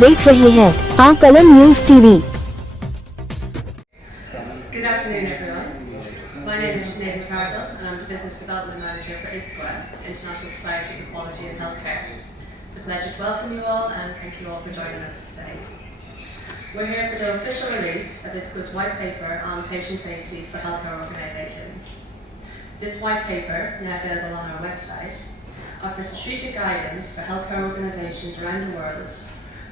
देख रहे हैं कलम news TV. Good afternoon, everyone. My name is Sinead McArdle, and I'm the Business Development Manager for Isqua, International Society for Quality in Healthcare. It's a pleasure to welcome you all, and thank you all for joining us today. We're here for the official release of Isqua's white paper on patient safety for healthcare organisations. This white paper, now available on our website, offers strategic guidance for healthcare organisations around the world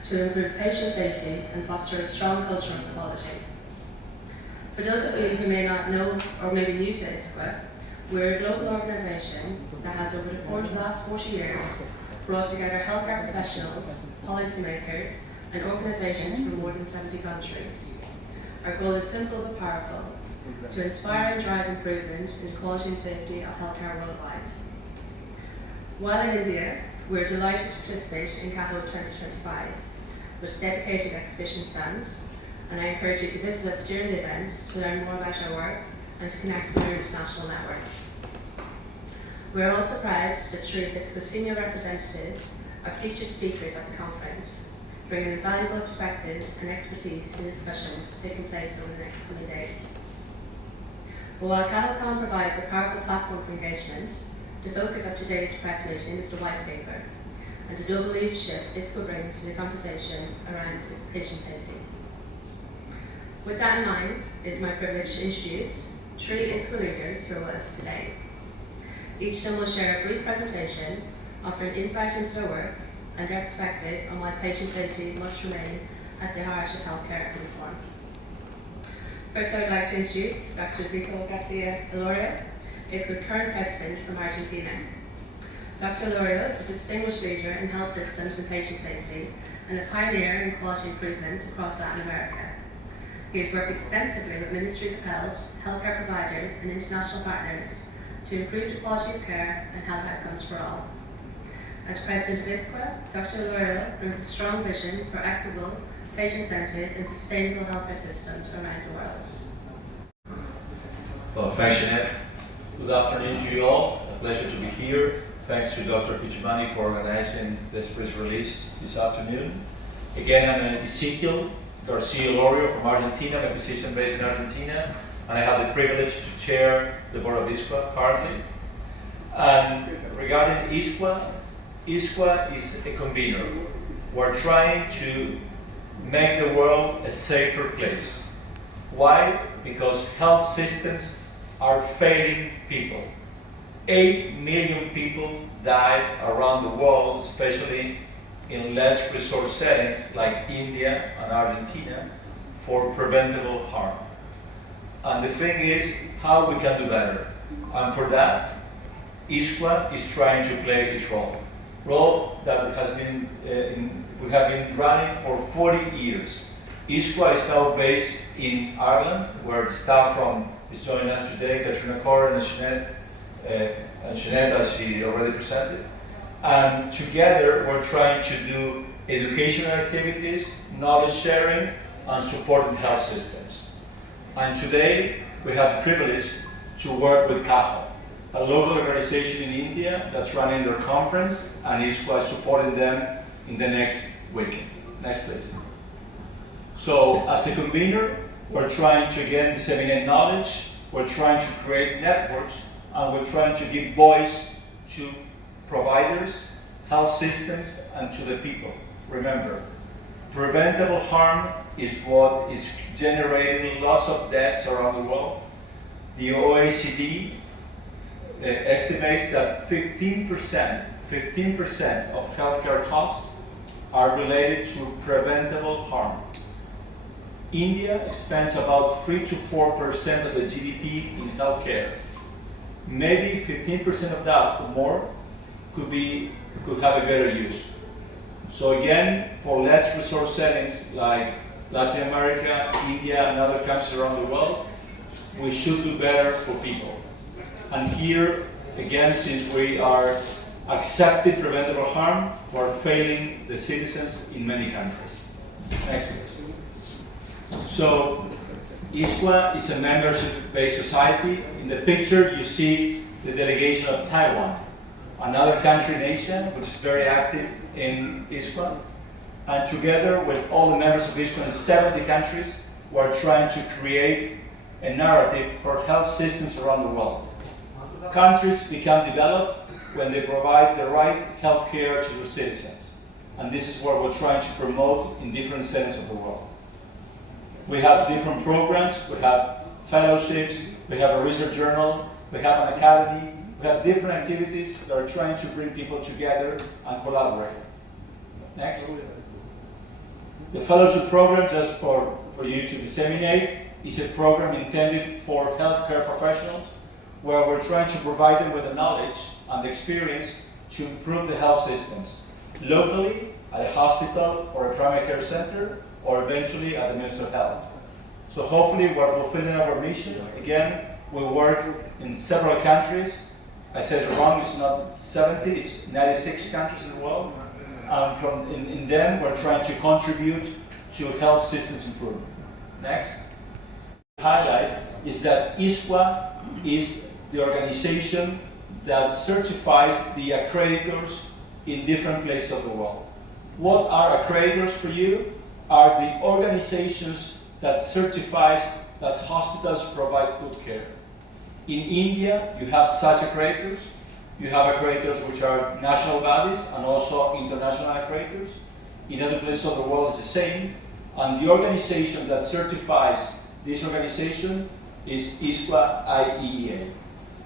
to improve patient safety and foster a strong culture of quality. For those of you who may not know or may be new to Isqua, we're a global organisation that has over the last 40 years brought together healthcare professionals, policymakers and organisations from more than 70 countries. Our goal is simple but powerful: to inspire and drive improvement in quality and safety of healthcare worldwide. While in India, we're delighted to participate in CAHO 2025 with dedicated exhibition stands, and I encourage you to visit us during the events to learn more about our work and to connect with our international network. We are also proud that three of Isqua's senior representatives are featured speakers at the conference, bringing invaluable perspectives and expertise to discussions taking place over the next coming days. But while CAHOCon provides a powerful platform for engagement, the focus of today's press meeting is the white paper and the global leadership Isqua brings to the conversation around patient safety. With that in mind, it is my privilege to introduce three Isqua leaders who are with us today. Each of them will share a brief presentation, offering insight into their work and their perspective on why patient safety must remain at the heart of healthcare reform. First, I would like to introduce Dr. Isqua, Isqua's current president from Argentina. Dr. Lorio is a distinguished leader in health systems and patient safety and a pioneer in quality improvement across Latin America. He has worked extensively with ministries of health, healthcare providers and international partners to improve the quality of care and health outcomes for all. As president of Isqua, Dr. Lorio brings a strong vision for equitable, patient-centered and sustainable healthcare systems around the world. Well, thanks, Jeanette. Good afternoon to you all. A pleasure to be here. Thanks to Dr. Pichimani for organizing this press release this afternoon. Again, I'm Ezequiel Garcia Lorio from Argentina. I'm a physician based in Argentina, and I have the privilege to chair the board of Isqua currently. And regarding Isqua, Isqua is a convener. We're trying to make the world a safer place. Why? Because health systems are failing people. 8 million people died around the world, especially in less resource settings like India and Argentina, for preventable harm. And the thing is how we can do better. And for that, Isqua is trying to play its role that has been we have been running for 40 years. Isqua is now based in Ireland, where the staff from is joining us today, Katrina Corr and Jeanette, as she already presented. And together we're trying to do educational activities, knowledge sharing, and supporting health systems. And today we have the privilege to work with CAHO, a local organization in India that's running their conference, and Isqua is supporting them in the next weekend. Next, please. So as a convener, we're trying to again disseminate knowledge, we're trying to create networks, and we're trying to give voice to providers, health systems, and to the people. Remember, preventable harm is what is generating lots of deaths around the world. The OECD estimates that 15% of healthcare costs are related to preventable harm. India spends about 3 to 4% of the GDP in healthcare. Maybe 15% of that or more could have a better use. So again, for less resource settings like Latin America, India, and other countries around the world, we should do better for people. And here, again, since we are accepting preventable harm, we're failing the citizens in many countries. Next, please. So, Isqua is a membership-based society. In the picture, you see the delegation of Taiwan, another country in Asia which is very active in Isqua. and together with all the members of Isqua in 70 countries, we're trying to create a narrative for health systems around the world. Countries become developed when they provide the right health care to their citizens. And this is what we're trying to promote in different settings of the world. We have different programs, we have fellowships, we have a research journal, we have an academy, we have different activities that are trying to bring people together and collaborate. Next. The fellowship program, just for you to disseminate, is a program intended for healthcare professionals where we're trying to provide them with the knowledge and the experience to improve the health systems locally at a hospital or a primary care center or eventually at the Ministry of Health. So hopefully we're fulfilling our mission. Again, we work in several countries. I said it wrong, it's not 70, it's 96 countries in the world. In them, we're trying to contribute to health systems improvement. Next. Highlight is that Isqua is the organization that certifies the accreditors in different places of the world. What are accreditors for you? Are the organizations that certifies that hospitals provide good care. In India, you have such accreditors. You have accreditors which are national bodies and also international accreditors. In other places of the world, it's the same. And the organization that certifies this organization is Isqua IEEA.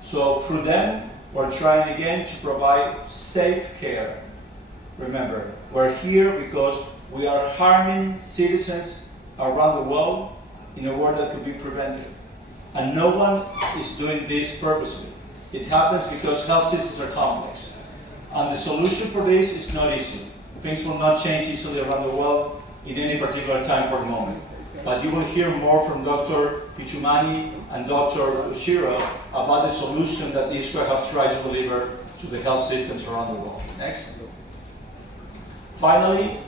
So through them, we're trying again to provide safe care. Remember, we're here because we are harming citizens around the world in a way that could be prevented. And no one is doing this purposely. It happens because health systems are complex. And the solution for this is not easy. Things will not change easily around the world in any particular time for the moment. But you will hear more from Dr. Pichumani and Dr. Shiro about the solution that Isqua has tried to deliver to the health systems around the world. Next. Finally,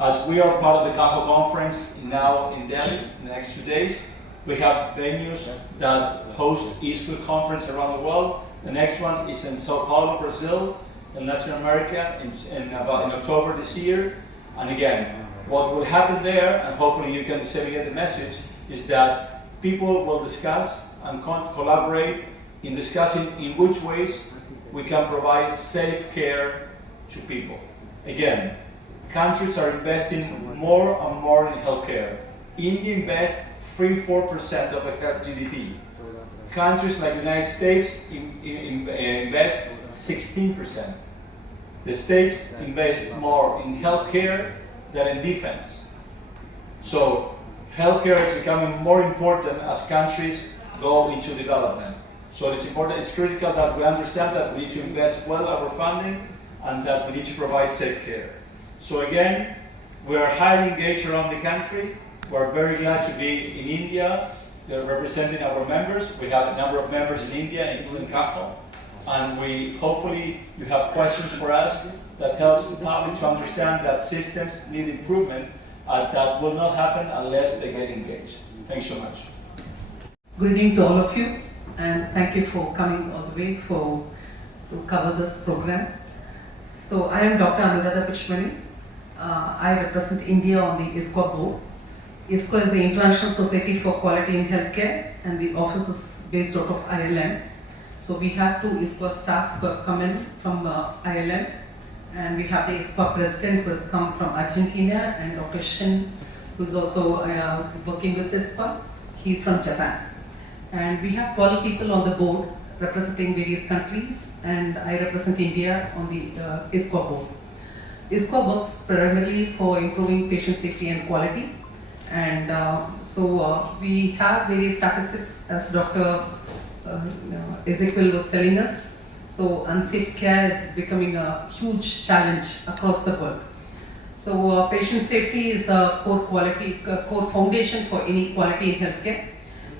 as we are part of the CAHO conference now in Delhi in the next 2 days, we have venues that host Isqua conference around the world. The next one is in Sao Paulo, Brazil, in Latin America in October this year. And again, what will happen there, and hopefully you can disseminate the message, is that people will discuss and collaborate in discussing in which ways we can provide safe care to people. Again, countries are investing more and more in healthcare. India invests 3-4% of the GDP. Countries like the United States invest 16%. The States invest more in healthcare than in defense. So healthcare is becoming more important as countries go into development. So it's important, it's critical that we understand that we need to invest well our funding and that we need to provide safe care. So again, we are highly engaged around the country. We're very glad to be in India, representing our members. We have a number of members in India, including CAHO. And hopefully you have questions for us that helps the public to understand that systems need improvement and that will not happen unless they get engaged. Thanks so much. Good evening to all of you, and thank you for coming all the way to cover this program. So I am Dr. Anuradha Pichmani. I represent India on the Isqua board. Isqua is the International Society for Quality in Healthcare, and the office is based out of Ireland. So we have 2 Isqua staff who have come in from Ireland, and we have the Isqua president who has come from Argentina, and Dr. Shin, who is also working with Isqua. He's from Japan. And we have 12 people on the board representing various countries, and I represent India on the Isqua board. Isqua works primarily for improving patient safety and quality, and we have various statistics, as Dr. Ezekiel was telling us. So unsafe care is becoming a huge challenge across the world. So patient safety is a core foundation for any quality in healthcare.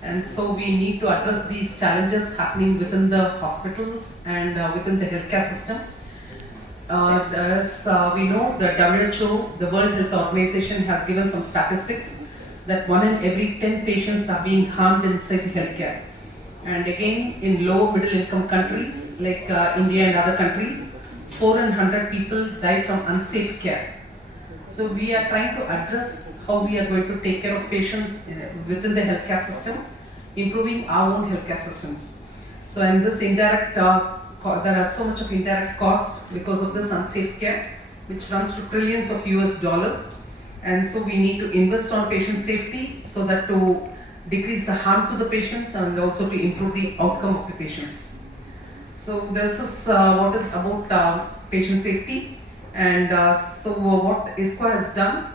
And so we need to address these challenges happening within the hospitals and within the healthcare system. As we know, the WHO, the World Health Organization, has given some statistics that 1 in every 10 patients are being harmed inside the healthcare. And again, in low middle income countries like India and other countries, 4 in 100 people die from unsafe care. So we are trying to address how we are going to take care of patients within the healthcare system, improving our own healthcare systems. So in this indirect, there are so much of indirect cost because of this unsafe care, which runs to trillions of US dollars. And so we need to invest on patient safety so that to decrease the harm to the patients and also to improve the outcome of the patients. So this is what is about patient safety. And so what Isqua has done,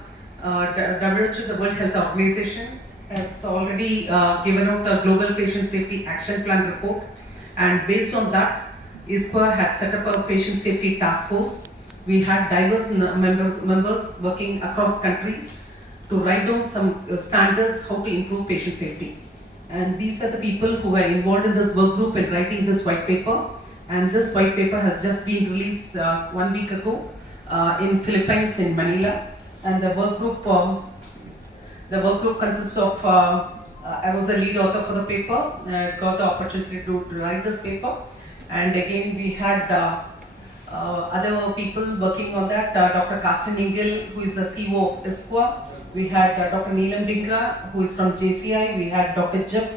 WHO, the World Health Organization, has already given out a Global Patient Safety Action Plan report. And based on that, Isqua had set up a patient safety task force. We had diverse members working across countries to write down some standards how to improve patient safety. And these are the people who were involved in this work group in writing this white paper. And this white paper has just been released 1 week ago in Philippines, in Manila. And the work group consists of, I was the lead author for the paper, and I got the opportunity to write this paper. And again, we had other people working on that, Dr. Karsten Ingel, who is the CEO of Isqua. We had Dr. Neelam Dingra, who is from JCI. We had Dr. Jeff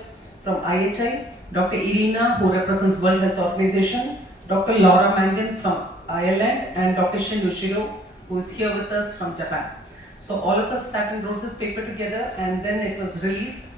from IHI, Dr. Irina, who represents World Health Organization, Dr. Laura Mangan from Ireland, and Dr. Shin Ushiro, who is here with us from Japan. So all of us sat and wrote this paper together, and then it was released.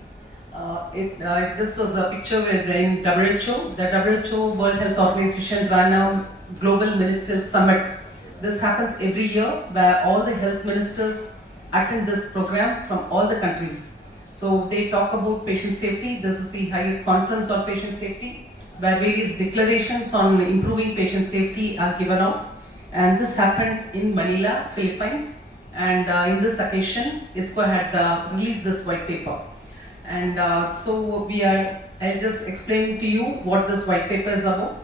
This was a picture in WHO. The WHO World Health Organization ran a Global Ministerial Summit. This happens every year where all the health ministers attend this program from all the countries. So they talk about patient safety. This is the highest conference on patient safety, where various declarations on improving patient safety are given out. And this happened in Manila, Philippines. And in this occasion, Isqua had released this white paper. And so I'll just explain to you what this white paper is about.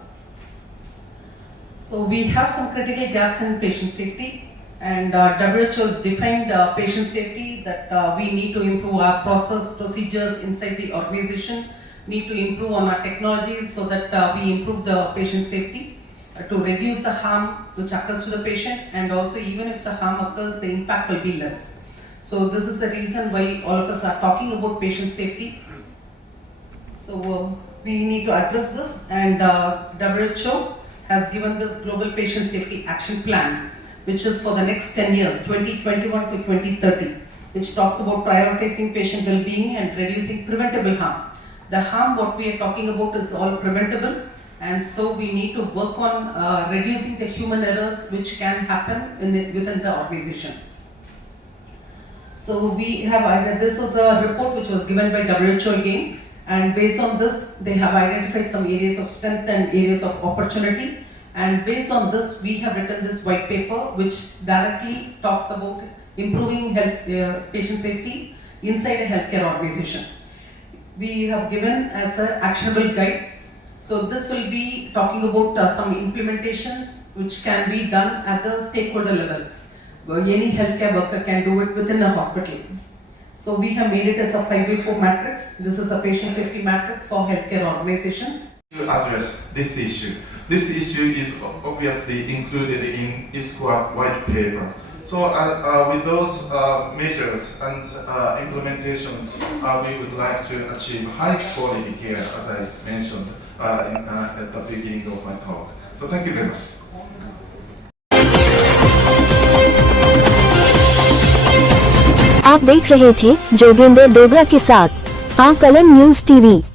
So we have some critical gaps in patient safety, and WHO has defined patient safety that we need to improve our procedures inside the organization, need to improve on our technologies so that we improve the patient safety to reduce the harm which occurs to the patient, and also even if the harm occurs, the impact will be less. So this is the reason why all of us are talking about patient safety. So we need to address this, and WHO has given this Global Patient Safety Action Plan, which is for the next 10 years, 2021 to 2030, which talks about prioritizing patient well-being and reducing preventable harm. The harm what we are talking about is all preventable, and so we need to work on reducing the human errors which can happen within the organization. So we have, this was a report which was given by WHO again, and based on this, they have identified some areas of strength and areas of opportunity. And based on this, we have written this white paper, which directly talks about improving patient safety inside a healthcare organization. We have given as an actionable guide. So this will be talking about some implementations which can be done at the stakeholder level. Any healthcare worker can do it within a hospital. So we have made it as a 5x4 matrix. This is a patient safety matrix for healthcare organizations. To address this issue. This issue is obviously included in Isqua white paper. So with those measures and implementations, we would like to achieve high quality care, as I mentioned at the beginning of my talk. So thank you very much. आप देख रहे थे जोगेंद्र डोगरा के साथ कलम news TV.